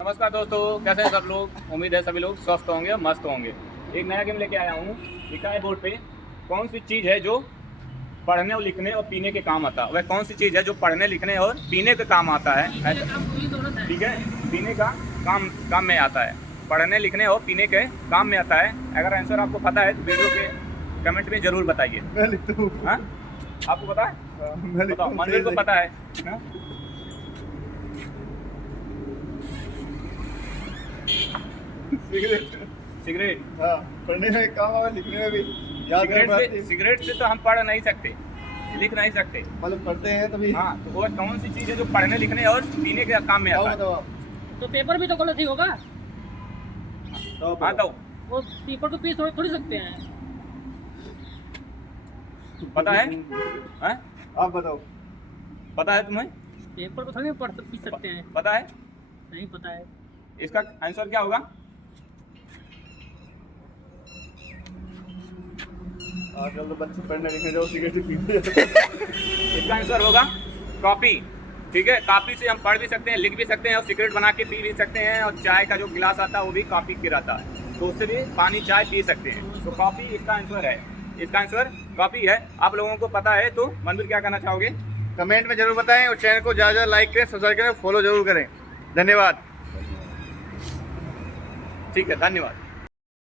नमस्कार दोस्तों, कैसे हैं सब लोग। उम्मीद है सभी लोग स्वस्थ होंगे और मस्त होंगे। एक नया गेम लेके आया हूँ। लिखा है बोर्ड पे, कौन सी चीज़ है जो पढ़ने और लिखने और पीने के काम आता है। वह कौन सी चीज़ है जो पढ़ने लिखने और पीने के काम आता है। ठीक है, पीने का काम में आता है, पढ़ने लिखने और पीने के काम में आता है। अगर आंसर आपको पता है तो वीडियो के कमेंट में ज़रूर बताइए। मैं लिखता हूँ। हाँ, आपको पता है? मैं बताओ, मनवीर को पता है ना? सिगरेट। हाँ, पढ़ने में काम आवे, लिखने में भी। याद सिगरेट से तो हम पढ़ नहीं सकते, लिख नहीं सकते। मतलब पढ़ते हैं तभी। हाँ, तो वो कौन सी चीज़ है जो पढ़ने लिखने और पीने के काम में आता है। बताओ। तो पेपर भी तो गलत ही होगा। हाँ तो वो पेपर को पी थोड़ी सकते हैं। पता है? हाँ? आप बताओ। पता है तुम्हें? पेपर को थोड़ी पी सकते हैं। पता है? नहीं पता है। इसका आंसर क्या होगा? आजकल तो बच्चे पढ़ने लिखने जाओ सिगरेट पीते हैं। इसका आंसर होगा कॉपी। ठीक है, कॉपी से हम पढ़ भी सकते हैं, लिख भी सकते हैं और सिगरेट बना के पी भी सकते हैं। और चाय का जो गिलास आता है वो भी कॉपी के रहता है, तो उससे भी पानी चाय पी सकते हैं। तो कॉपी इसका आंसर है। इसका आंसर कॉपी है। आप लोगों को पता है तो मनवीर क्या कहना चाहोगे? कमेंट में जरूर बताएं और चैनल को ज़्यादा लाइक करें, सब्सक्राइब करें, फॉलो जरूर करें। धन्यवाद। ठीक है, धन्यवाद।